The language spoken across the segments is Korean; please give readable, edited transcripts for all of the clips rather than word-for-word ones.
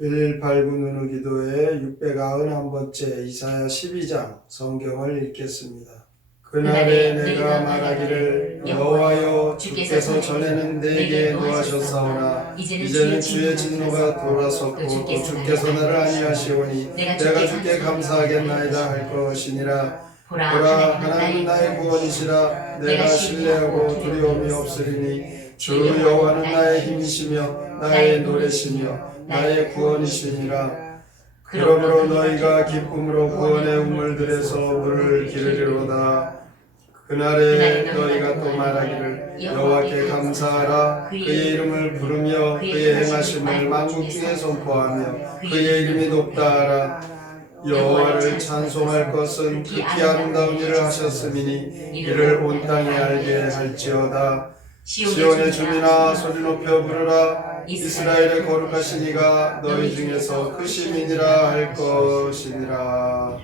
118구 누누 기도회 691번째 이사야 12장 성경을 읽겠습니다. 그날에 내가 말하기를 여호와여 주께서 전에는 내게 노하셨사오나 이제는 주의 진노가 돌아섰고 또 주께서 나를 아니하시오니 내가 주께 감사하겠나이다 할 것이니라. 보라 하나님은 나의 구원이시라. 내가 신뢰하고 두려움이 없으리니 주 여호와는 나의 힘이시며 나의 노래시며 나의 구원이시니라. 그러므로 너희가 기쁨으로 구원의 우물들에서 물을 기르리로다. 그날에 너희가 또 말하기를 여호와께 감사하라. 그의 이름을 부르며 그의 행하심을 만국 중에 선포하며 그의 이름이 높다 하라. 여호와를 찬송할 것은 극히 아름다운 일을 하셨음이니 이를 온 땅이 알게 할지어다. 시온의 주민아 소리 높여 부르라. 이스라엘의 거룩하신 이가 너희 중에서 크심이니라 할 것이니라.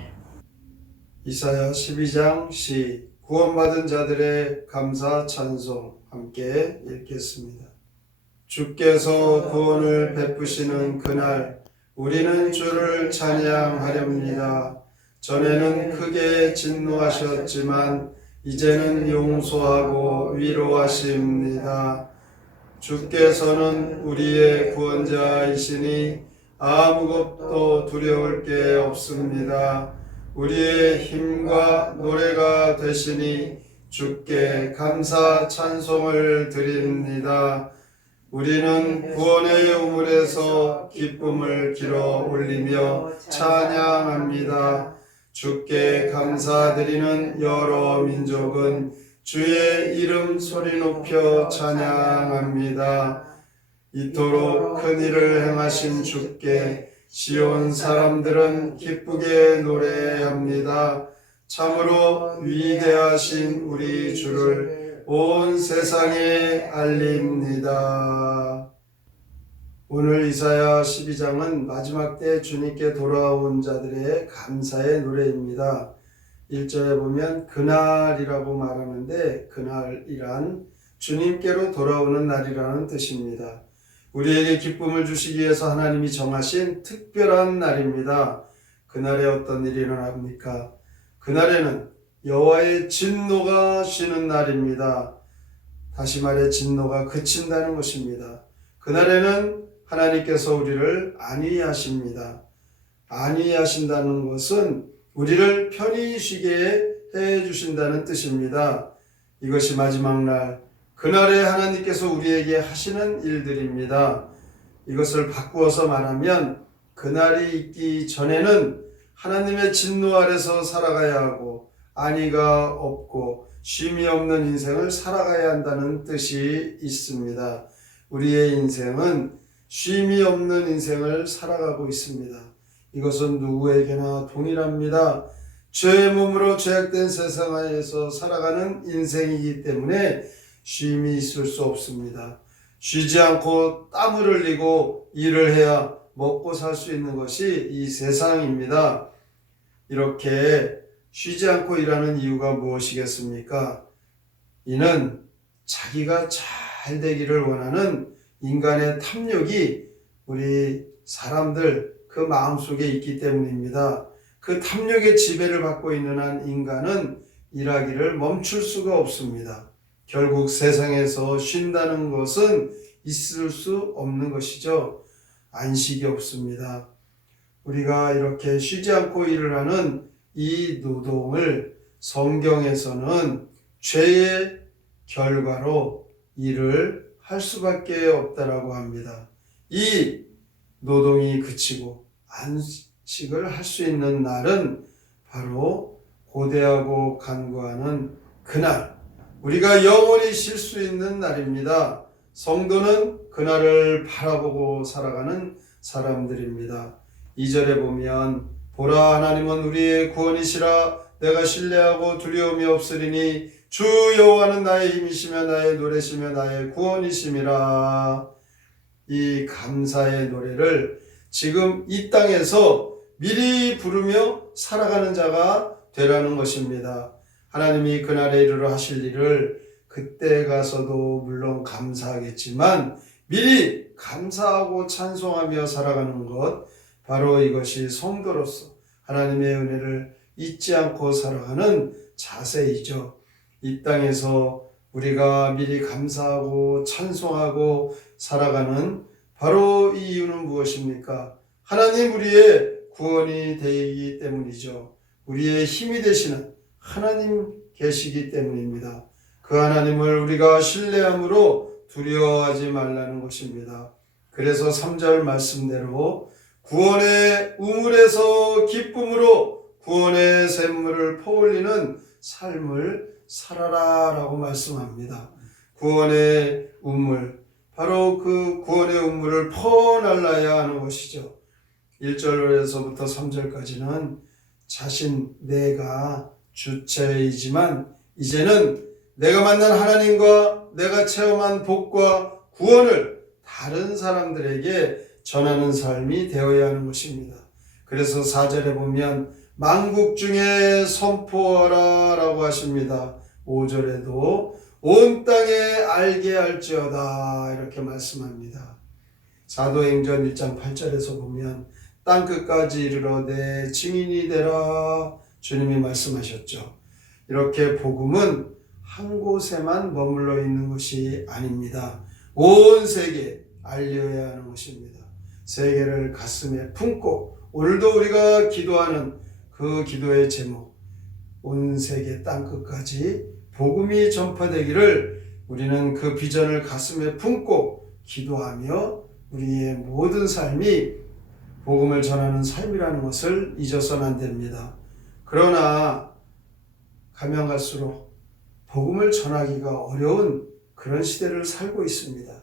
이사야 12장 시 구원받은 자들의 감사 찬송 함께 읽겠습니다. 주께서 구원을 베푸시는 그날 우리는 주를 찬양하렵니다. 전에는 크게 진노하셨지만 이제는 용서하고 위로하십니다. 주께서는 우리의 구원자이시니 아무것도 두려울 게 없습니다. 우리의 힘과 노래가 되시니 주께 감사 찬송을 드립니다. 우리는 구원의 우물에서 기쁨을 길어 올리며 찬양합니다. 주께 감사드리는 여러 민족은 주의 이름 소리 높여 찬양합니다. 이토록 큰 일을 행하신 주께 시온 사람들은 기쁘게 노래합니다. 참으로 위대하신 우리 주를 온 세상에 알립니다. 오늘 이사야 12장은 마지막 때 주님께 돌아온 자들의 감사의 노래입니다. 1절에 보면 그날이라고 말하는데 그날이란 주님께로 돌아오는 날이라는 뜻입니다. 우리에게 기쁨을 주시기 위해서 하나님이 정하신 특별한 날입니다. 그날에 어떤 일이 일어납니까? 그날에는 여호와의 진노가 쉬는 날입니다. 다시 말해 진노가 그친다는 것입니다. 그날에는 하나님께서 우리를 안위하십니다. 안위하신다는 것은 우리를 편히 쉬게 해주신다는 뜻입니다. 이것이 마지막 날, 그날에 하나님께서 우리에게 하시는 일들입니다. 이것을 바꾸어서 말하면 그날이 있기 전에는 하나님의 진노 아래서 살아가야 하고 안위가 없고 쉼이 없는 인생을 살아가야 한다는 뜻이 있습니다. 우리의 인생은 쉼이 없는 인생을 살아가고 있습니다. 이것은 누구에게나 동일합니다. 죄의 몸으로 죄악된 세상 안에서 살아가는 인생이기 때문에 쉼이 있을 수 없습니다. 쉬지 않고 땀을 흘리고 일을 해야 먹고 살 수 있는 것이 이 세상입니다. 이렇게 쉬지 않고 일하는 이유가 무엇이겠습니까? 이는 자기가 잘 되기를 원하는 인간의 탐욕이 우리 사람들 그 마음속에 있기 때문입니다. 그 탐욕의 지배를 받고 있는 한 인간은 일하기를 멈출 수가 없습니다. 결국 세상에서 쉰다는 것은 있을 수 없는 것이죠. 안식이 없습니다. 우리가 이렇게 쉬지 않고 일을 하는 이 노동을 성경에서는 죄의 결과로 일을 할 수밖에 없다라고 합니다. 이 노동이 그치고 안식을 할 수 있는 날은 바로 고대하고 간구하는 그날, 우리가 영원히 쉴 수 있는 날입니다. 성도는 그날을 바라보고 살아가는 사람들입니다. 2절에 보면 보라 하나님은 우리의 구원이시라. 내가 신뢰하고 두려움이 없으리니 주 여호와는 나의 힘이시며 나의 노래시며 나의 구원이심이라. 이 감사의 노래를 지금 이 땅에서 미리 부르며 살아가는 자가 되라는 것입니다. 하나님이 그날에 이르러 하실 일을 그때 가서도 물론 감사하겠지만 미리 감사하고 찬송하며 살아가는 것, 바로 이것이 성도로서 하나님의 은혜를 잊지 않고 살아가는 자세이죠. 이 땅에서 우리가 미리 감사하고 찬송하고 살아가는 바로 이 이유는 무엇입니까? 하나님 우리의 구원이 되기 때문이죠. 우리의 힘이 되시는 하나님 계시기 때문입니다. 그 하나님을 우리가 신뢰함으로 두려워하지 말라는 것입니다. 그래서 3절 말씀대로 구원의 우물에서 기쁨으로 구원의 샘물을 퍼올리는 삶을 살아라 라고 말씀합니다. 구원의 우물, 바로 그 구원의 우물을 퍼날라야 하는 것이죠. 1절에서부터 3절까지는 자신 내가 주체이지만 이제는 내가 만난 하나님과 내가 체험한 복과 구원을 다른 사람들에게 전하는 삶이 되어야 하는 것입니다. 그래서 4절에 보면 만국 중에 선포하라 라고 하십니다. 5절에도 온 땅에 알게 할지어다 이렇게 말씀합니다. 사도행전 1장 8절에서 보면 땅끝까지 이르러 내 증인이 되라 주님이 말씀하셨죠. 이렇게 복음은 한 곳에만 머물러 있는 것이 아닙니다. 온 세계에 알려야 하는 것입니다. 세계를 가슴에 품고 오늘도 우리가 기도하는 그 기도의 제목, 온 세계 땅끝까지 복음이 전파되기를 우리는 그 비전을 가슴에 품고 기도하며 우리의 모든 삶이 복음을 전하는 삶이라는 것을 잊어서는 안 됩니다. 그러나 가면 갈수록 복음을 전하기가 어려운 그런 시대를 살고 있습니다.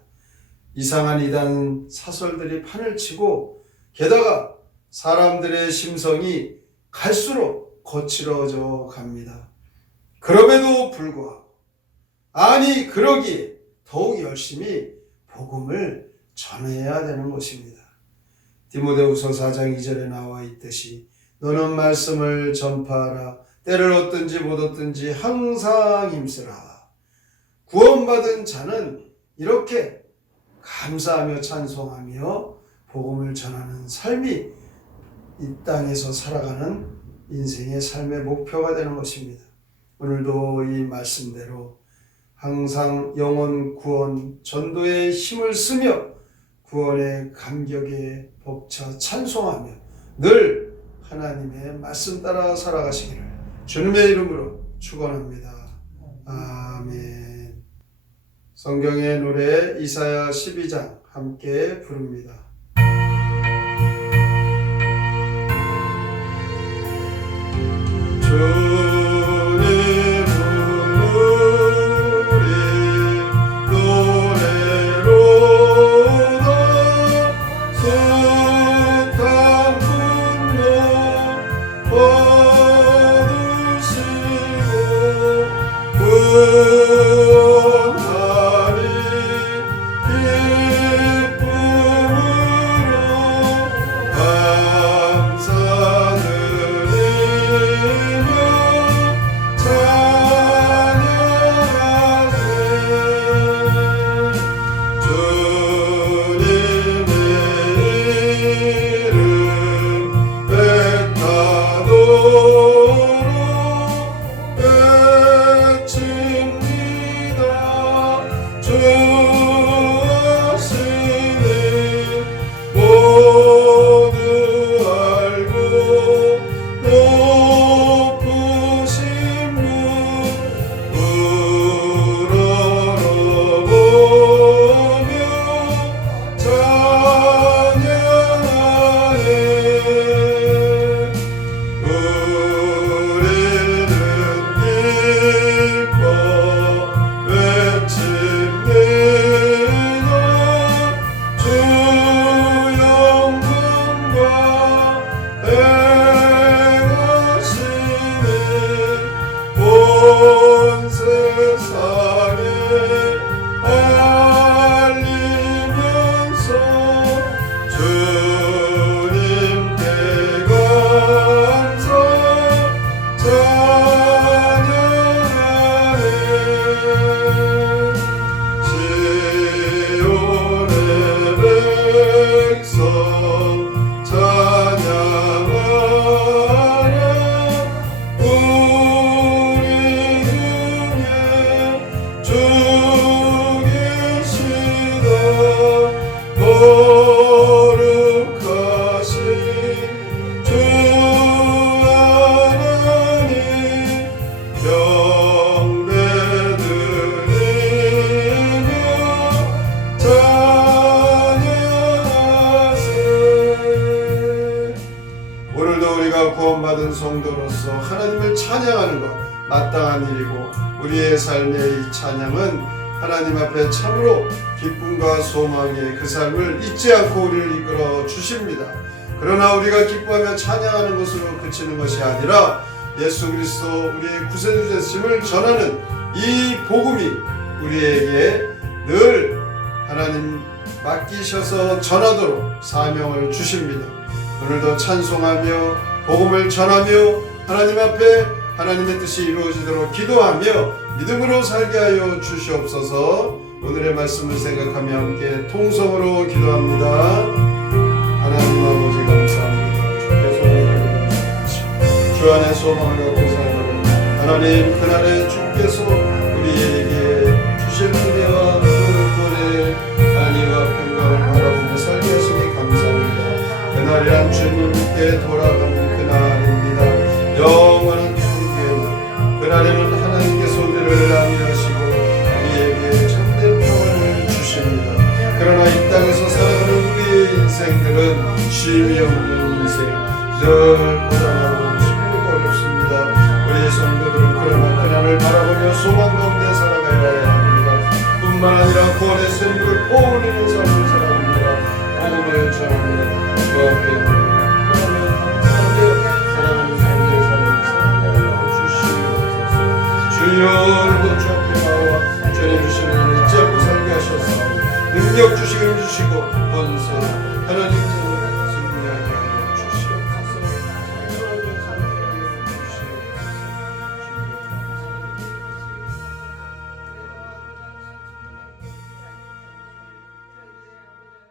이상한 이단 사설들이 판을 치고 게다가 사람들의 심성이 갈수록 거칠어져 갑니다. 그럼에도 불구하고 아니 그러기에 더욱 열심히 복음을 전해야 되는 것입니다. 디모데후서 4장 2절에 나와 있듯이 너는 말씀을 전파하라. 때를 얻든지 못 얻든지 항상 힘쓰라. 구원받은 자는 이렇게 감사하며 찬송하며 복음을 전하는 삶이 이 땅에서 살아가는 인생의 삶의 목표가 되는 것입니다. 오늘도 이 말씀대로 항상 영혼 구원 전도에 힘을 쓰며 구원의 감격에 벅차 찬송하며 늘 하나님의 말씀 따라 살아가시기를 주님의 이름으로 축원합니다. 아멘. 성경의 노래 이사야 12장 함께 부릅니다. 감사드리며 찬양하는 것 마땅한 일이고, 우리의 삶의 이 찬양은 하나님 앞에 참으로 기쁨과 소망의 그 삶을 잊지 않고 우리를 이끌어 주십니다. 그러나 우리가 기뻐하며 찬양하는 것으로 그치는 것이 아니라 예수 그리스도 우리의 구세주 되심을 전하는 이 복음이 우리에게 늘 하나님 맡기셔서 전하도록 사명을 주십니다. 오늘도 찬송하며 복음을 전하며 하나님 앞에 하나님의 뜻이 이루어지도록 기도하며 믿음으로 살게 하여 주시옵소서. 오늘의 말씀을 생각하며 함께 통성으로 기도합니다. 하나님 아버지 감사합니다. 주께서 오늘 주 안에 소망을 갖고 살도록 하나님 그날에 주께서 우리에게 주실 은혜와 그 구원의 안위와 평강을 바라보며 살게 하시니 감사합니다. 그날이란 주님께 돌아가는 그날입니다. 영원한 천국에 그날에는 하나님께서 우리를 안위하시고 우리에게 참된 평안을 주십니다. 그러나 이 땅에서 살아가는 우리의 인생들은 쉼이 없는 인생, 늘 고단하고 힘들고 어렵습니다. 우리의 성도들은 그러나 그날을 바라보며 소망 가운데 살아가야 합니다. 뿐만 아니라 구원의 샘물을